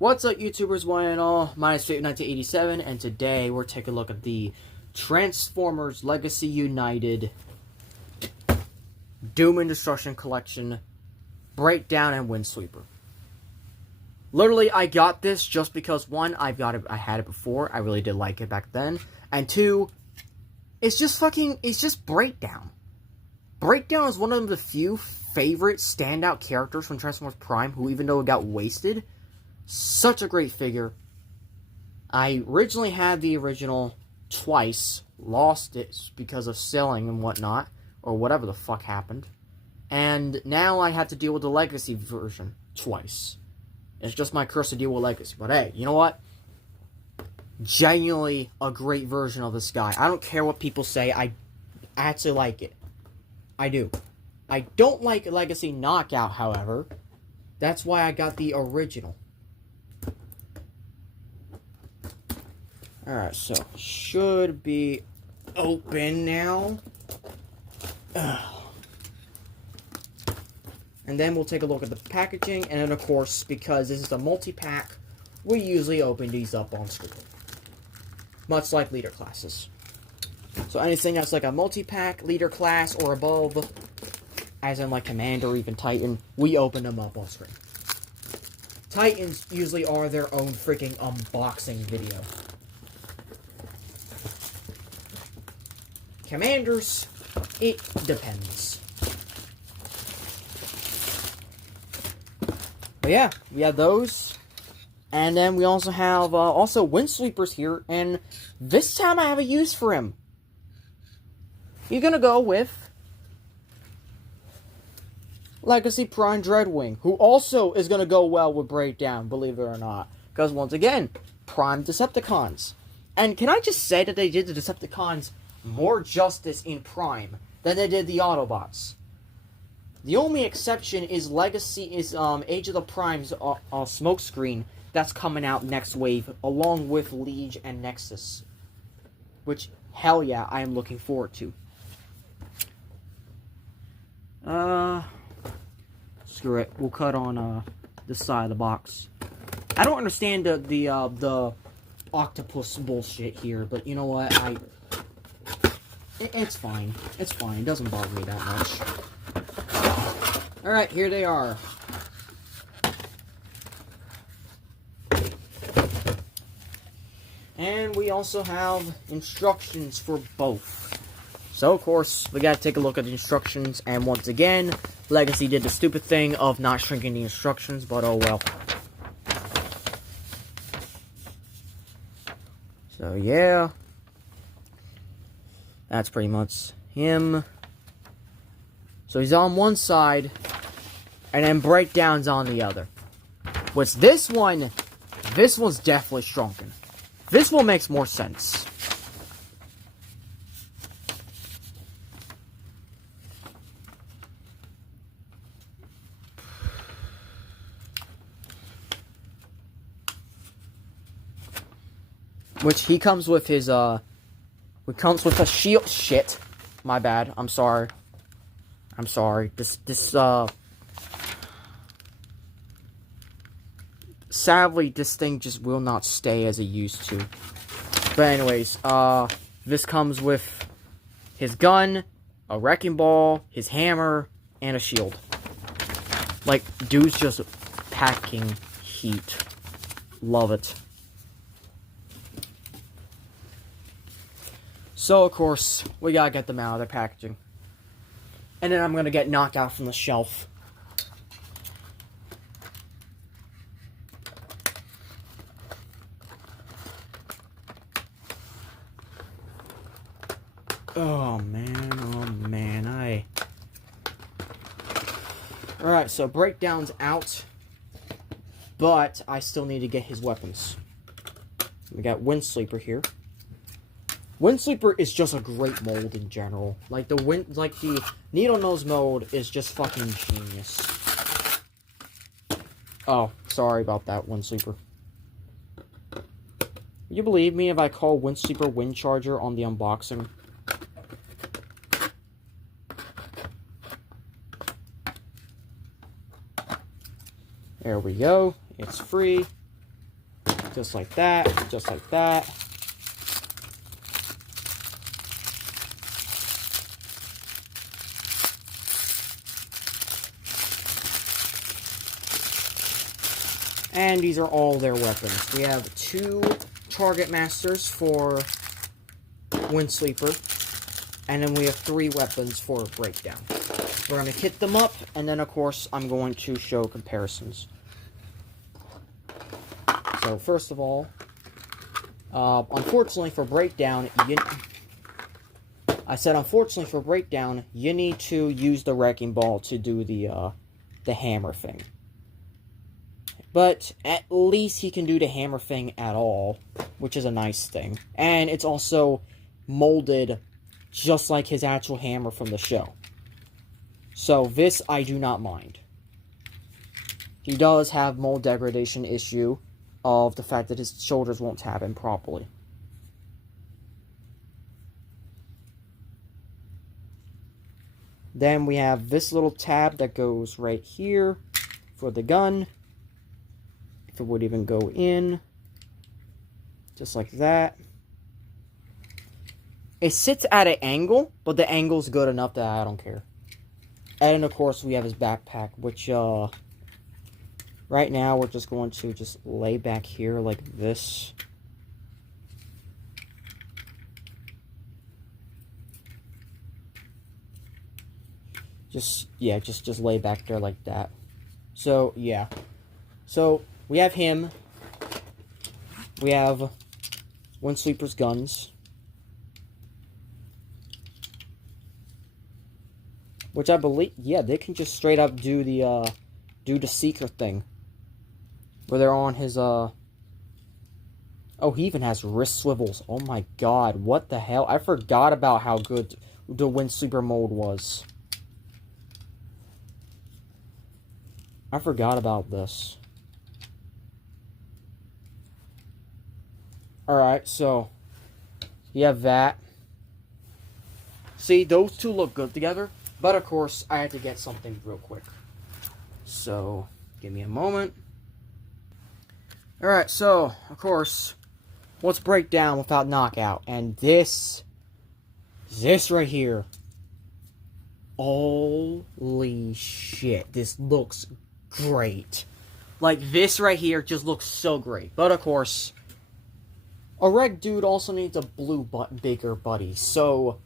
What's up, YouTubers, one and all? My name is 1987, and today we're taking a look at the Transformers Legacy United Doom and Destruction Collection Breakdown and Windsweeper. Literally, I got this just because, one, I had it before, I really did like it back then, and two, it's just Breakdown. Breakdown is one of the few favorite standout characters from Transformers Prime who, even though it got wasted, such a great figure. I originally had the original twice, lost it because of selling and whatnot, or whatever the fuck happened, and now I had to deal with the Legacy version twice. It's just my curse to deal with Legacy, but hey, you know what? Genuinely a great version of this guy. I don't care what people say, I actually like it. I do. I don't like Legacy Knockout, however. That's why I got the original. Alright, so should be open now. Ugh. And then we'll take a look at the packaging, and then of course, because this is a multi-pack, we usually open these up on screen. Much like leader classes. So anything that's like a multi-pack, leader class, or above, as in like Commander or even Titan, we open them up on screen. Titans usually are their own freaking unboxing video. Commanders, it depends. But yeah, we have those. And then we also have Windsweepers here, and this time I have a use for him. You're gonna go with Legacy Prime Dreadwing, who also is gonna go well with Breakdown, believe it or not. Because once again, Prime Decepticons. And can I just say that they did the Decepticons more justice in Prime than they did the Autobots? The only exception is Age of the Prime's smokescreen that's coming out next wave, along with Liege and Nexus. Which, hell yeah, I am looking forward to. Screw it. We'll cut on this side of the box. I don't understand the octopus bullshit here, but you know what? It's fine. It's fine. It doesn't bother me that much. Alright, here they are. And we also have instructions for both. So, of course, we gotta take a look at the instructions, and once again, Legacy did the stupid thing of not shrinking the instructions, but oh well. So, yeah. That's pretty much him. So he's on one side, and then Breakdown's on the other. Which this one's definitely shrunken. This one makes more sense. Which he comes with his, it comes with a shield. Shit. My bad. I'm sorry. I'm sorry. Sadly, this thing just will not stay as it used to. But anyways, this comes with his gun, a wrecking ball, his hammer, and a shield. Like, dude's just packing heat. Love it. So, of course, we gotta get them out of their packaging. And then I'm gonna get knocked out from the shelf. Oh man, Alright, so Breakdown's out. But I still need to get his weapons. We got Windsweeper here. Windsweeper is just a great mold in general. Like the needle nose mold is just fucking genius. Oh, sorry about that, Windsweeper. Would you believe me if I call Windsweeper Windcharger on the unboxing? There we go. It's free. Just like that, just like that. And these are all their weapons. We have 2 Target Masters for Windsweeper. And then we have 3 weapons for Breakdown. We're going to kit them up, and then, of course, I'm going to show comparisons. So, first of all, unfortunately for Breakdown, you need to use the Wrecking Ball to do the hammer thing. But at least he can do the hammer thing at all, which is a nice thing. And it's also molded just like his actual hammer from the show. So this I do not mind. He does have mold degradation issue of the fact that his shoulders won't tab in properly. Then we have this little tab that goes right here for the gun. If it would even go in. Just like that. It sits at an angle, but the angle's good enough that I don't care. And then, of course, we have his backpack, which, right now we're just going to just lay back here like this. Just lay back there like that. So, yeah. So, we have him. We have Windsweeper's guns. Which I believe, yeah, they can just straight up do the Seeker thing. Where they're on his, oh, he even has wrist swivels. Oh my god, what the hell? I forgot about how good the Windsweeper mold was. I forgot about this. Alright, so, you have that. See, those two look good together. But, of course, I had to get something real quick. So, give me a moment. Alright, so, of course, let's break down without knockout. And this right here. Holy shit, this looks great. Like, this right here just looks so great. But, of course, a red dude also needs a blue bigger buddy. So,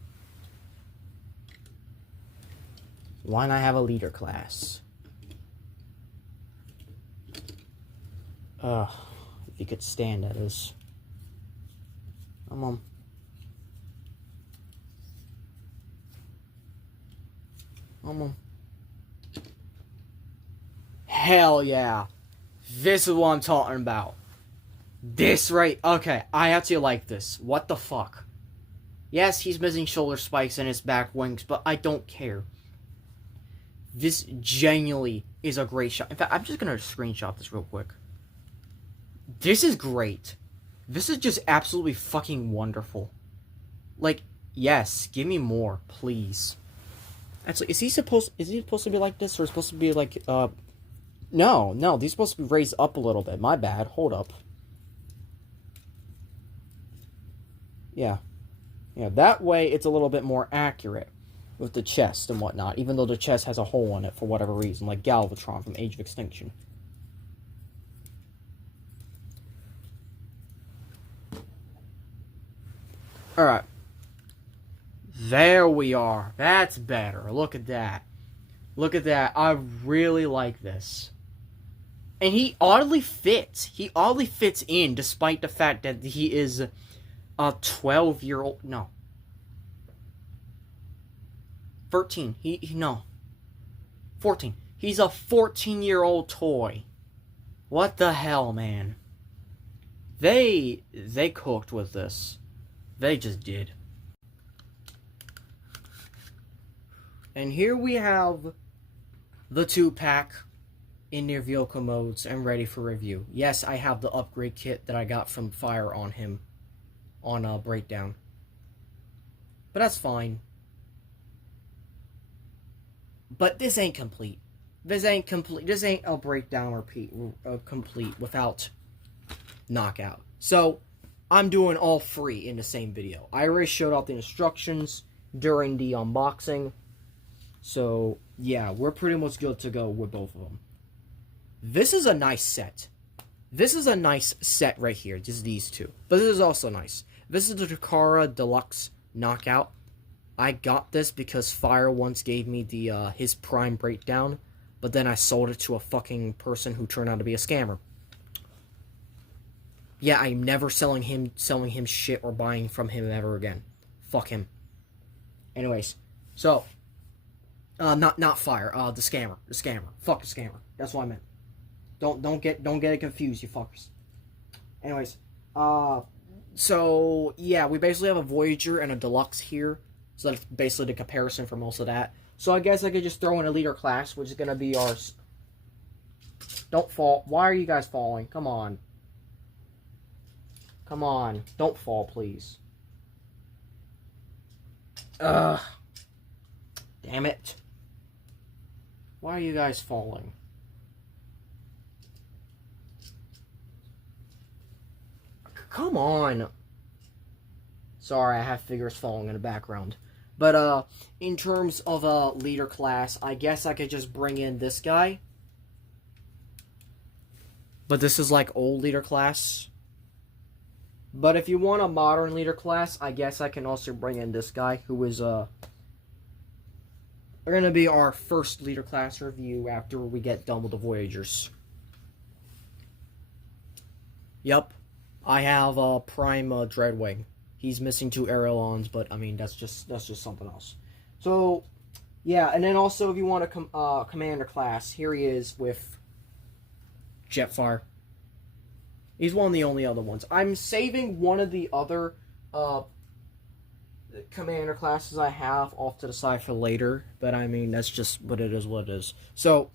why not have a leader class? If you could stand, that is. Come on. Come on. Hell yeah. This is what I'm talking about. This right... Okay, I actually like this. What the fuck? Yes, he's missing shoulder spikes and his back wings, but I don't care. This genuinely is a great shot. In fact, I'm just going to screenshot this real quick. This is great. This is just absolutely fucking wonderful. Like, yes, give me more, please. Actually, is he supposed to be like this, or is he supposed to be like, no, these are supposed to be raised up a little bit. My bad. Hold up. Yeah. Yeah, that way it's a little bit more accurate with the chest and whatnot, even though the chest has a hole in it for whatever reason, like Galvatron from Age of Extinction. Alright. There we are. That's better. Look at that. Look at that. I really like this. And he oddly fits. He oddly fits in, despite the fact that he is a 12-year-old... No. 13. No. 14. He's a 14-year-old toy. What the hell, man? They cooked with this. They just did. And here we have the 2-pack in their vehicle modes and ready for review. Yes, I have the upgrade kit that I got from Fire on him on Breakdown. But that's fine. But this ain't complete. This ain't complete. This ain't a Breakdown complete without knockout. So I'm doing all 3 in the same video. I already showed off the instructions during the unboxing. So yeah, we're pretty much good to go with both of them. This is a nice set. This is a nice set right here, just these two. But this is also nice. This is the Takara Deluxe Knockout. I got this because Fire once gave me the his Prime Breakdown, but then I sold it to a fucking person who turned out to be a scammer. Yeah, I'm never selling him shit or buying from him ever again. Fuck him. Anyways, so not Fire, the scammer. Fuck the scammer. That's what I meant. Don't get it confused, you fuckers. Anyways, so yeah, we basically have a Voyager and a Deluxe here. So that's basically the comparison for most of that. So I guess I could just throw in a leader class, which is gonna be ours. Don't fall. Why are you guys falling? Come on. Come on. Don't fall, please. Ugh. Damn it. Why are you guys falling? Come on. Sorry, I have figures falling in the background. But, in terms of a leader class, I guess I could just bring in this guy. But this is like old leader class. But if you want a modern leader class, I guess I can also bring in this guy, who is, gonna be our first leader class review after we get done with the Voyagers. Yep. I have Prime Dreadwing. He's missing 2 ailerons, but I mean that's just something else. So yeah, and then also if you want a commander class, here he is with Jetfire. He's one of the only other ones. I'm saving one of the other commander classes I have off to the side for later, but I mean that's just what it is. So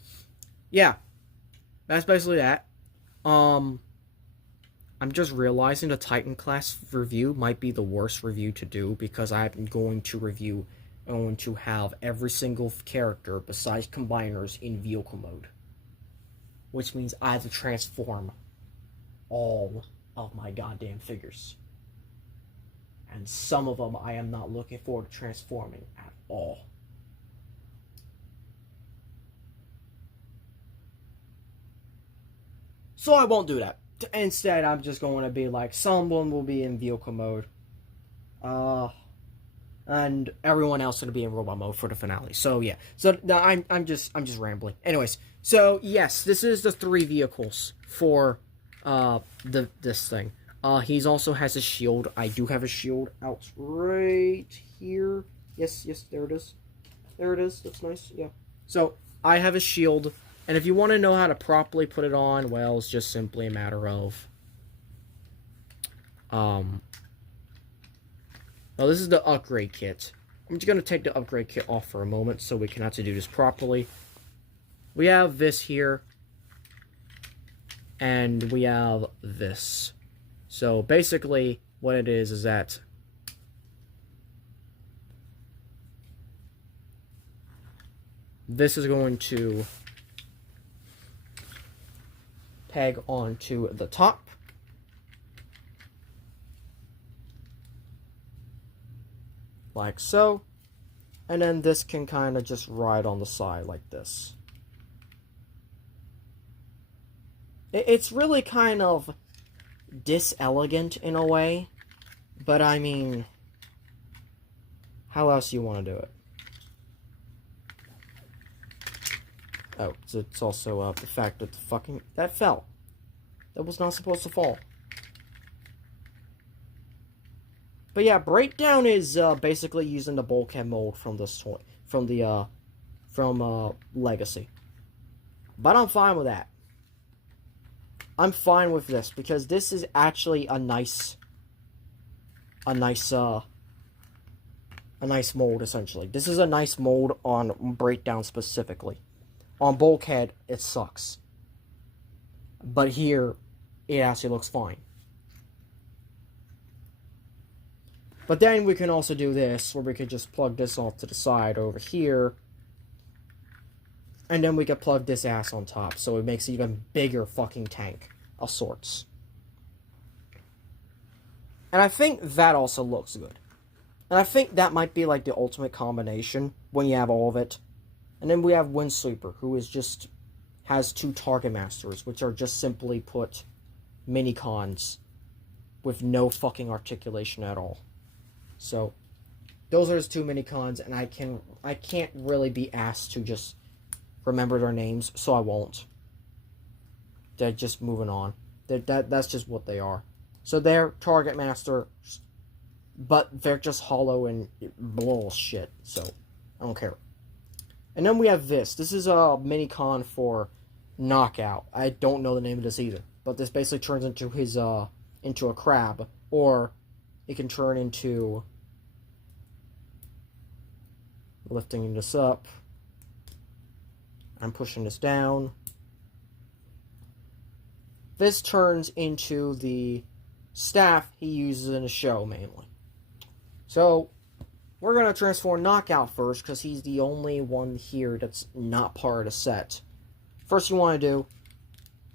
yeah, that's basically that. I'm just realizing the Titan class review might be the worst review to do because I'm going to have every single character besides combiners in vehicle mode. Which means I have to transform all of my goddamn figures. And some of them I am not looking forward to transforming at all. So I won't do that. Instead, I'm just going to be like, someone will be in vehicle mode. And everyone else will be in robot mode for the finale. So yeah. So no, I'm just rambling. Anyways, so yes, this is the 3 vehicles for this thing. He's also has a shield. I do have a shield out right here. Yes, there it is. There it is. That's nice. Yeah. So I have a shield. And if you want to know how to properly put it on, well, it's just simply a matter of... Now, this is the upgrade kit. I'm just going to take the upgrade kit off for a moment so we can actually do this properly. We have this here. And we have this. So, basically, what it is that... this is going to... peg onto the top. Like so. And then this can kind of just ride on the side like this. It's really kind of diselegant in a way. But I mean, how else do you want to do it? Oh, it's also the fact that that fell. That was not supposed to fall. But yeah, Breakdown is basically using the bulkhead mold from this toy, from Legacy. But I'm fine with that. I'm fine with this because this is actually a nice mold essentially. This is a nice mold on Breakdown specifically. On Bulkhead, it sucks. But here, it actually looks fine. But then we can also do this, where we could just plug this off to the side over here. And then we can plug this ass on top, so it makes an even bigger fucking tank of sorts. And I think that also looks good. And I think that might be like the ultimate combination when you have all of it. And then we have Windsweeper, who is just has 2 target masters, which are just simply put mini-cons with no fucking articulation at all. So those are his 2 mini-cons, and I can't really be asked to just remember their names, so I won't. They're just moving on. That's just what they are. So they're target master, but they're just hollow and bullshit. So I don't care. And then we have this. This is a mini con for Knockout. I don't know the name of this either, but this basically turns into his into a crab, or it can turn into lifting this up. I'm pushing this down. This turns into the staff he uses in the show, mainly. So, we're going to transform Knockout first, because he's the only one here that's not part of the set. First you want to do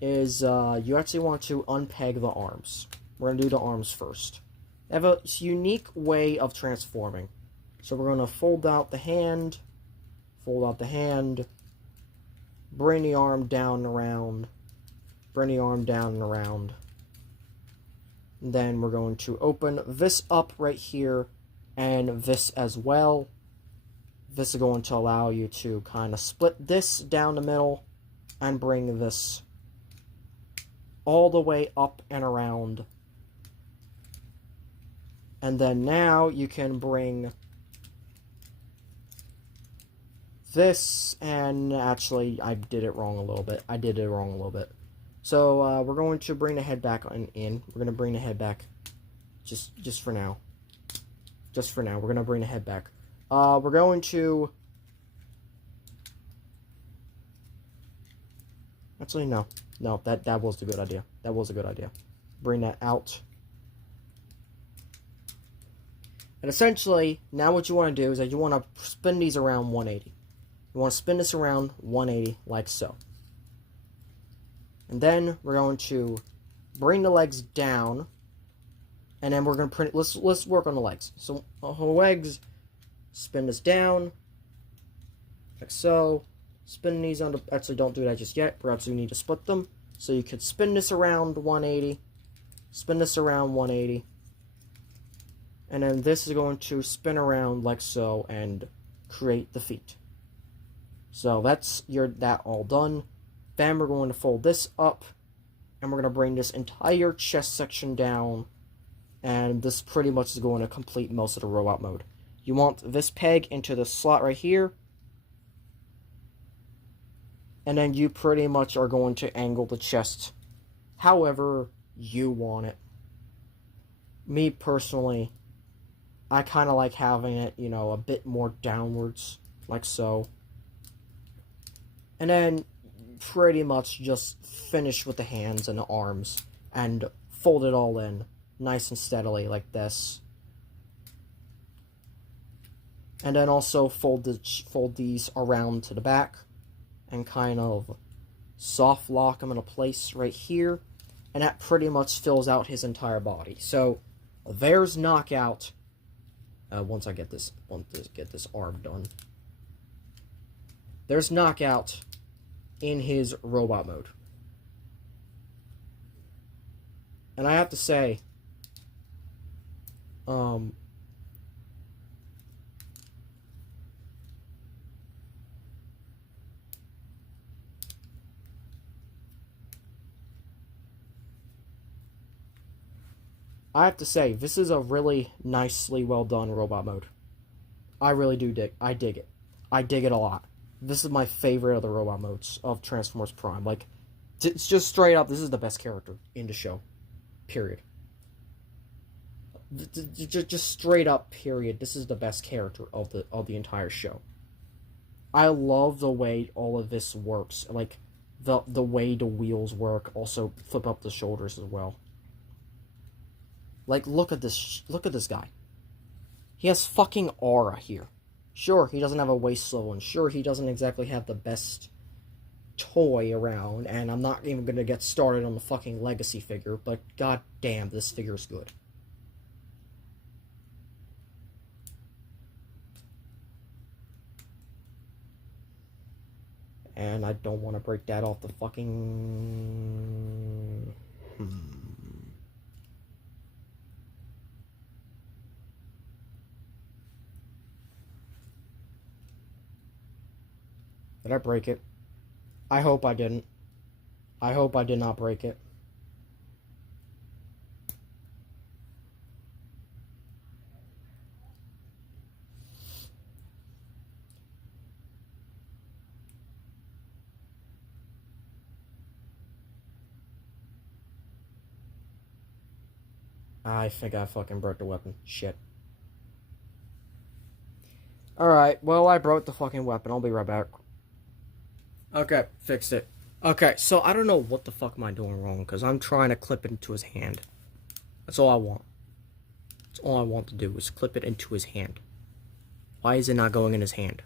is, you actually want to unpeg the arms. We're going to do the arms first. They have a unique way of transforming. So we're going to fold out the hand, bring the arm down and around, bring the arm down and around. And then we're going to open this up right here, and this as well. This is going to allow you to kind of split this down the middle, and bring this all the way up and around. And then now you can bring this, and actually I did it wrong a little bit. So we're going to bring the head back in. We're going to bring the head back just for now. We're going to bring the head back. We're going to... Actually, no. No, that was a good idea. Bring that out. And essentially, now what you want to do is that you want to spin these around 180. You want to spin this around 180, like so. And then we're going to bring the legs down. And then we're going to print... Let's work on the legs. So, the legs, spin this down. Like so. Spin these under... Actually, don't do that just yet. Perhaps we need to split them. So you could spin this around 180. Spin this around 180. And then this is going to spin around like so and create the feet. So that's that all done. Then we're going to fold this up. And we're going to bring this entire chest section down. And this pretty much is going to complete most of the robot mode. You want this peg into the slot right here. And then you pretty much are going to angle the chest however you want it. Me personally, I kind of like having it, you know, a bit more downwards, like so. And then pretty much just finish with the hands and the arms and fold it all in nice and steadily like this. And then also fold these around to the back and kind of soft lock them into place right here. And that pretty much fills out his entire body. So there's Knockout. Once I get this arm done. There's Knockout in his robot mode. And I have to say, this is a really nicely well done robot mode. I really do dig it. I dig it a lot. This is my favorite of the robot modes of Transformers Prime. Like, it's just straight up, this is the best character in the show. Period. Just straight up, period. This is the best character of the entire show. I love the way all of this works. Like, the way the wheels work. Also, flip up the shoulders as well. Like, look at this guy. He has fucking aura here. Sure, he doesn't have a waist level, and sure, he doesn't exactly have the best toy around, and I'm not even gonna get started on the fucking Legacy figure, but god damn, this figure's good. And I don't want to break that off the fucking... Did I break it? I hope I didn't. I hope I did not break it. I think I fucking broke the weapon. Shit. Alright, well, I broke the fucking weapon. I'll be right back. Okay, fixed it. Okay, so I don't know what the fuck am I doing wrong, because I'm trying to clip it into his hand. That's all I want. That's all I want to do, is clip it into his hand. Why is it not going in his hand?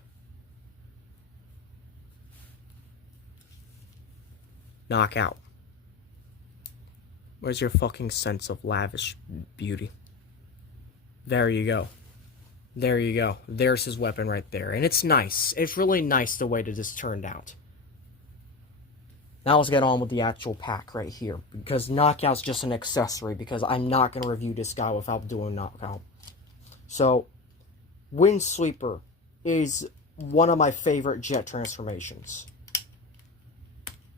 Knockout. Where's your fucking sense of lavish beauty? There you go. There you go. There's his weapon right there. And it's nice. It's really nice the way that this turned out. Now let's get on with the actual pack right here. Because Knockout's just an accessory. Because I'm not going to review this guy without doing Knockout. So, Windsweeper is one of my favorite jet transformations.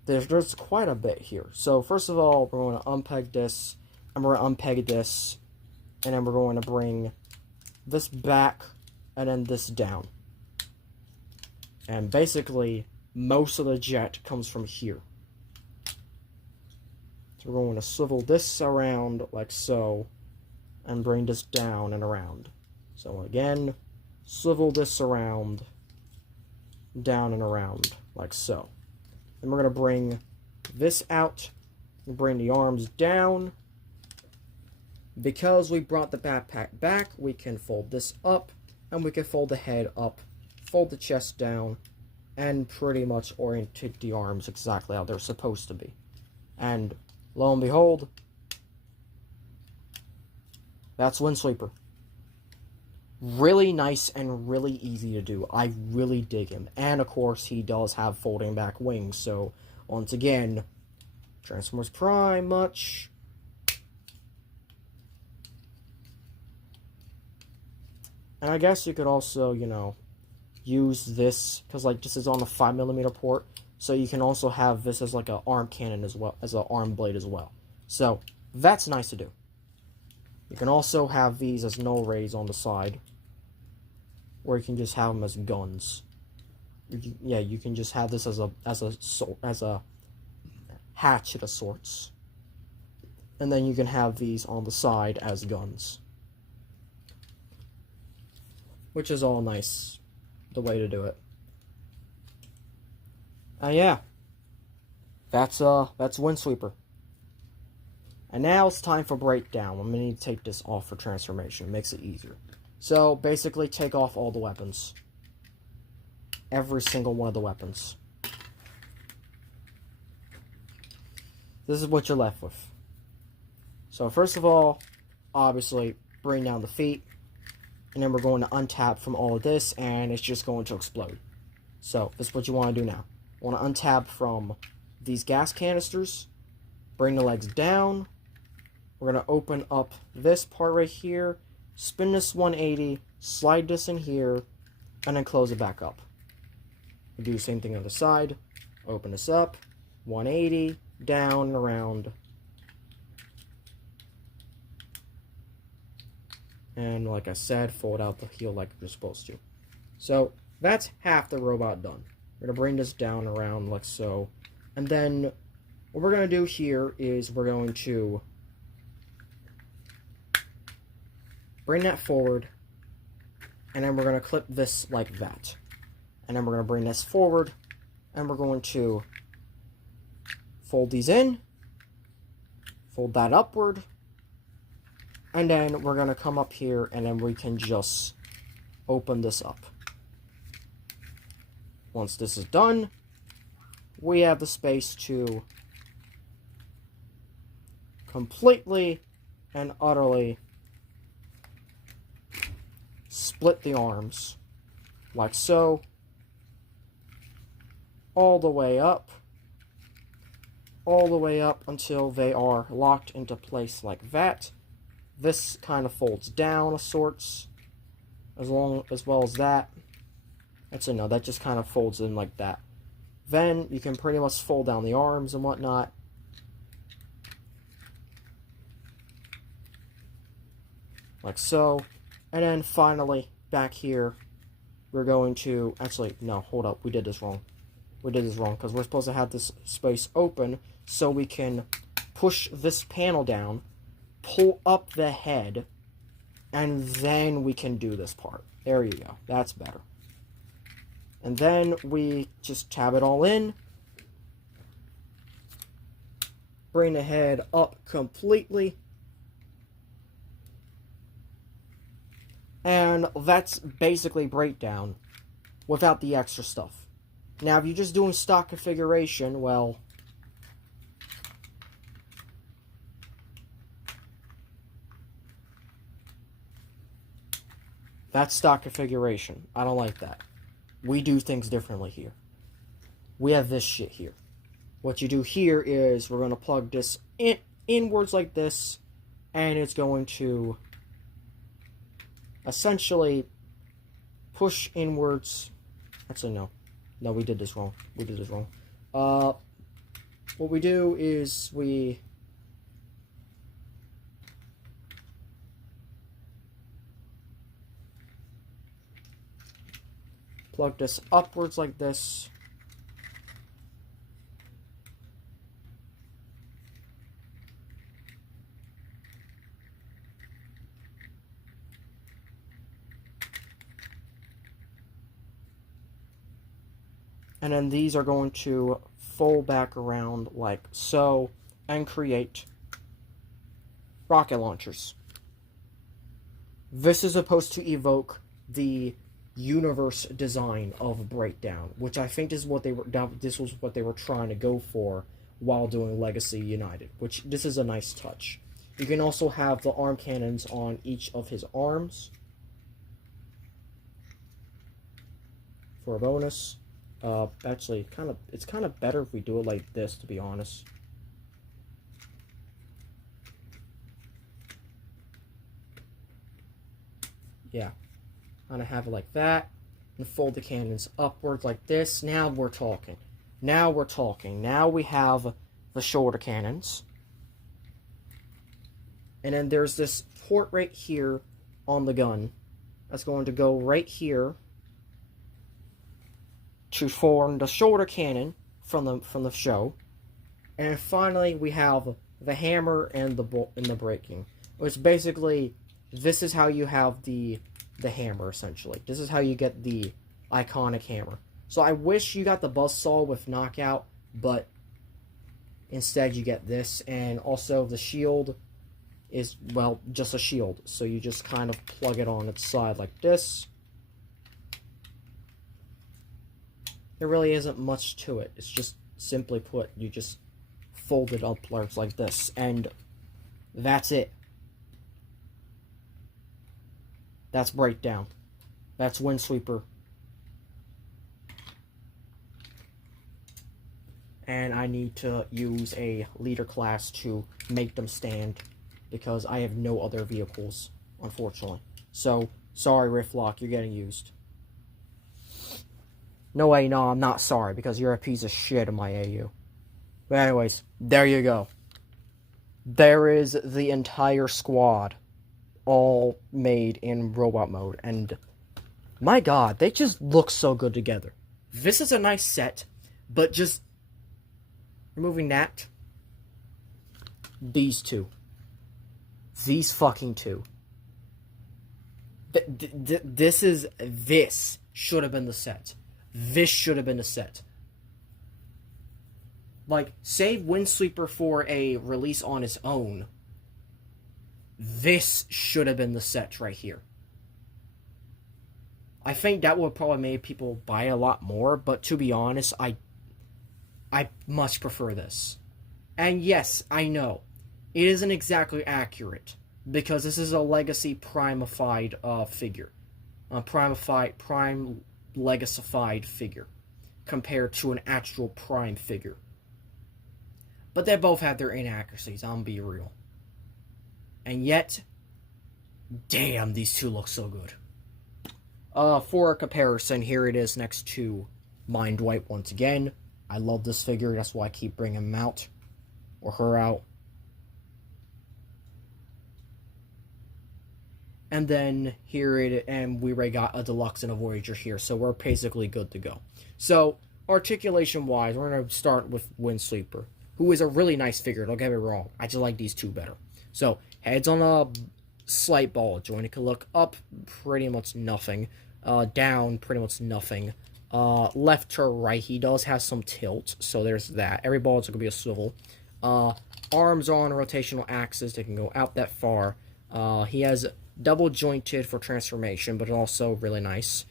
There's quite a bit here. So, first of all, we're going to unpeg this. And we're going to unpeg this. And then we're going to bring this back. And then this down. And basically, most of the jet comes from here. So we're going to swivel this around like so, and bring this down and around. So again, swivel this around, down and around like so. Then we're going to bring this out, and bring the arms down. Because we brought the backpack back, we can fold this up, and we can fold the head up, fold the chest down, and pretty much orientate the arms exactly how they're supposed to be. And lo and behold, that's Windsweeper. Really nice and really easy to do. I really dig him. And of course, he does have folding back wings. So, once again, Transformers Prime much. And I guess you could also, you know, use this, because like this is on a 5mm port, so you can also have this as like an arm cannon as well, as an arm blade as well. So that's nice to do. You can also have these as null rays on the side, or you can just have them as guns. You can just have this as a hatchet of sorts, and then you can have these on the side as guns, which is all nice. The way to do it. Yeah. That's Windsweeper. And now it's time for breakdown. I'm gonna need to take this off for transformation. It makes it easier. So basically take off all the weapons. Every single one of the weapons. This is what you're left with. So first of all, obviously bring down the feet. And then we're going to untap from all of this, and it's just going to explode. So, this is what you want to do now. You want to untap from these gas canisters, bring the legs down. We're going to open up this part right here, spin this 180, slide this in here, and then close it back up. We do the same thing on the side. Open this up, 180, down and around. And like I said, fold out the heel like you're supposed to. So, that's half the robot done. We're going to bring this down around like so. And then, what we're going to do here is we're going to bring that forward. And then we're going to clip this like that. And then we're going to bring this forward. And we're going to fold these in. Fold that upward. And then we're going to come up here, and then we can just open this up. Once this is done, we have the space to completely and utterly split the arms, like so, all the way up until they are locked into place like that. This kind of folds down of sorts, as well as that. Actually, no, that just kind of folds in like that. Then you can pretty much fold down the arms and whatnot. Like so. And then finally, back here, we're going to... Actually, no, hold up. We did this wrong. We did this wrong, because we're supposed to have this space open so we can push this panel down, pull up the head, and then we can do this part. There you go. That's better. And then we just tab it all in. Bring the head up completely. And that's basically breakdown without the extra stuff. Now, if you're just doing stock configuration, well... that's stock configuration. I don't like that. We do things differently here. We have this shit here. What you do here is we're going to plug this inwards like this, and it's going to essentially push inwards. Actually, no. No, we did this wrong. We did this wrong. What we do is we... plug this upwards like this. And then these are going to fold back around like so and create rocket launchers. This is supposed to evoke the universe design of Breakdown, which I think is what this was what they were trying to go for while doing Legacy United, which this is a nice touch. You can also have the arm cannons on each of his arms for a bonus. Actually, it's kind of better if we do it like this, to be honest. Yeah. Kind of have it like that, and fold the cannons upwards like this. Now we're talking. Now we're talking. Now we have the shoulder cannons. And then there's this port right here on the gun. That's going to go right here to form the shoulder cannon from the show. And finally we have the hammer and the braking. Which basically, this is how you have the hammer, essentially. This is how you get the iconic hammer. So I wish you got the buzzsaw with knockout, but instead you get this. And also the shield is, well, just a shield. So you just kind of plug it on its side like this. There really isn't much to it. It's just, simply put, you just fold it upwards like this. And that's it. That's Breakdown. That's Windsweeper. And I need to use a leader class to make them stand, because I have no other vehicles, unfortunately. So, sorry, Riftlock, you're getting used. No way, no, I'm not sorry, because you're a piece of shit in my AU. But anyways, there you go. There is the entire squad, all made in robot mode, and my god, they just look so good together. This is a nice set, but just removing that, these two, these fucking two, this should have been the set. This should have been the set. Like, save Windsweeper for a release on its own. This should have been the set right here. I think that would probably make people buy a lot more, but to be honest, I much prefer this. And yes, I know, it isn't exactly accurate, because this is a Legacy Prime-ified figure. Prime Legacified figure. compared to an actual Prime figure. But they both have their inaccuracies, I'm gonna be real. And yet, damn, these two look so good. For a comparison, here it is next to Mind Wipe once again. I love this figure, that's why I keep bringing him out. Or her out. And then we already got a Deluxe and a Voyager here, so we're basically good to go. So, articulation-wise, we're going to start with Windsweeper, who is a really nice figure, don't get me wrong. I just like these two better. So, head's on a slight ball joint. It can look up, pretty much nothing. Down, pretty much nothing. Left to right, he does have some tilt, so there's that. Every ball is going to be a swivel. Arms are on a rotational axis, they can go out that far. He has double jointed for transformation, but also really nice.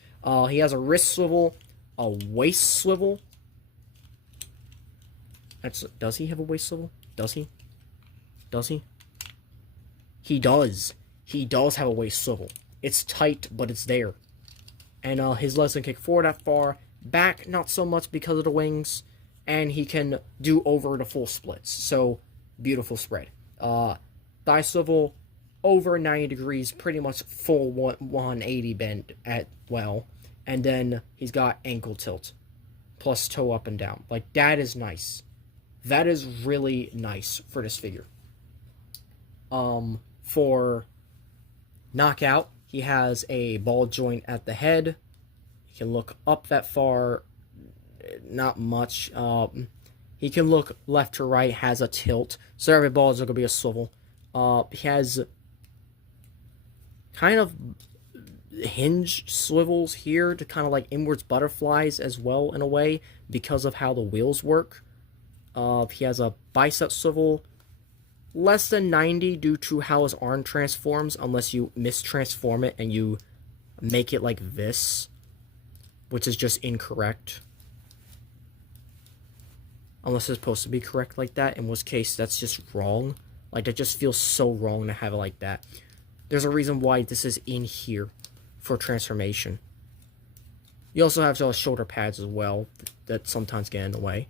He has a wrist swivel, a waist swivel. Does he have a waist swivel? Does he? Does he? He does. He does have a waist swivel. It's tight, but it's there. And his legs can kick forward that far. Back, not so much because of the wings. And he can do over the full splits. So, beautiful spread. Thigh swivel, over 90 degrees, pretty much full 180 bend well. And then he's got ankle tilt, plus toe up and down. Like, that is nice. That is really nice for this figure. For knockout, he has a ball joint at the head. He can look up that far, not much. He can look left to right, has a tilt. So every ball is going to be a swivel. He has kind of hinge swivels here to kind of like inwards butterflies as well in a way because of how the wheels work. He has a bicep swivel, less than 90 due to how his arm transforms, unless you mistransform it and you make it like this, which is just incorrect. Unless it's supposed to be correct like that, in which case that's just wrong. Like, that just feels so wrong to have it like that. There's a reason why this is in here for transformation. You also have those shoulder pads as well that sometimes get in the way.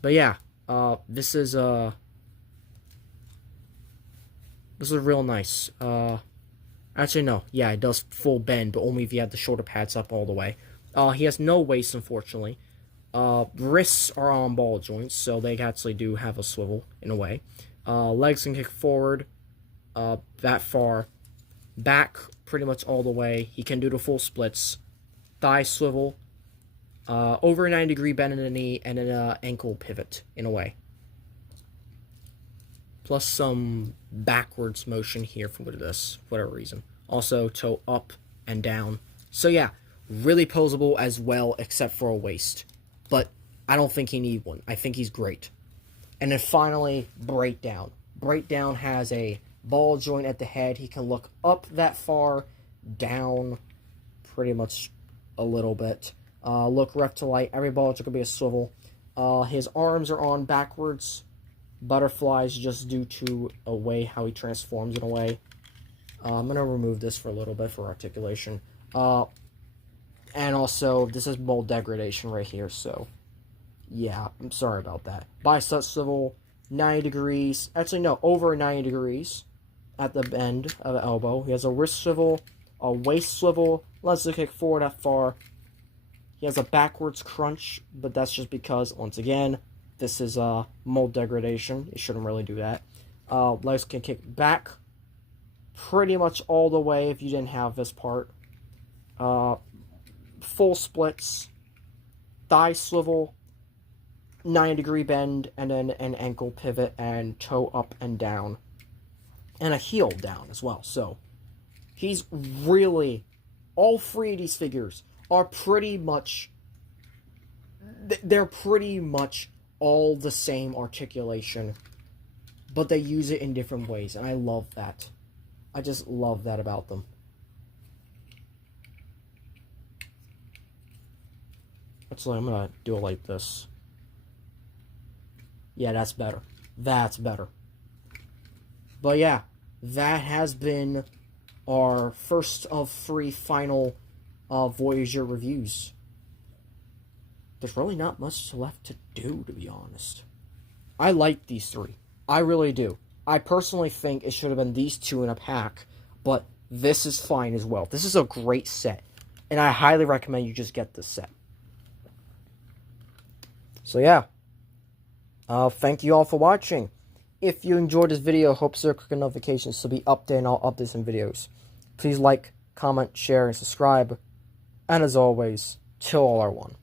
But yeah, this is real nice. Actually no, yeah, it does full bend, but only if you have the shoulder pads up all the way. He has no waist, unfortunately. Wrists are on ball joints, so they actually do have a swivel in a way. Legs can kick forward that far. Back pretty much all the way. He can do the full splits. Thigh swivel. Over a 90-degree bend in the knee, and an ankle pivot in a way. Plus some backwards motion here for whatever reason. Also toe up and down. So yeah, really posable as well, except for a waist. But I don't think he needs one. I think he's great. And then finally, Breakdown. Breakdown has a ball joint at the head. He can look up that far, down pretty much a little bit. Look left to right. Every ball is going to be a swivel. His arms are on backwards. Butterflies just due to a way how he transforms in a way. I'm going to remove this for a little bit for articulation. And also, this is mold degradation right here, so yeah, I'm sorry about that. Bicep swivel, 90 degrees. Actually, no, over 90 degrees at the bend of the elbow. He has a wrist swivel, a waist swivel, lets the kick forward that far. He has a backwards crunch, but that's just because, once again, this is mold degradation. You shouldn't really do that. Legs can kick back pretty much all the way if you didn't have this part. Full splits, thigh swivel, 90-degree bend, and then an ankle pivot and toe up and down. And a heel down as well. So, he's really... All three of these figures are pretty much... They're pretty much all the same articulation. But they use it in different ways. And I love that. I just love that about them. Actually, I'm going to do it like this. Yeah, that's better. That's better. But yeah, that has been our first of 3 final Voyager reviews. there's really not much left to do, to be honest. I like these three. I really do. I personally think it should have been these two in a pack, but this is fine as well. This is a great set, and I highly recommend you just get this set. So yeah, thank you all for watching. If you enjoyed this video, hope to click on notifications to be updated on all updates and videos. Please like, comment, share, and subscribe. And as always, till all are one.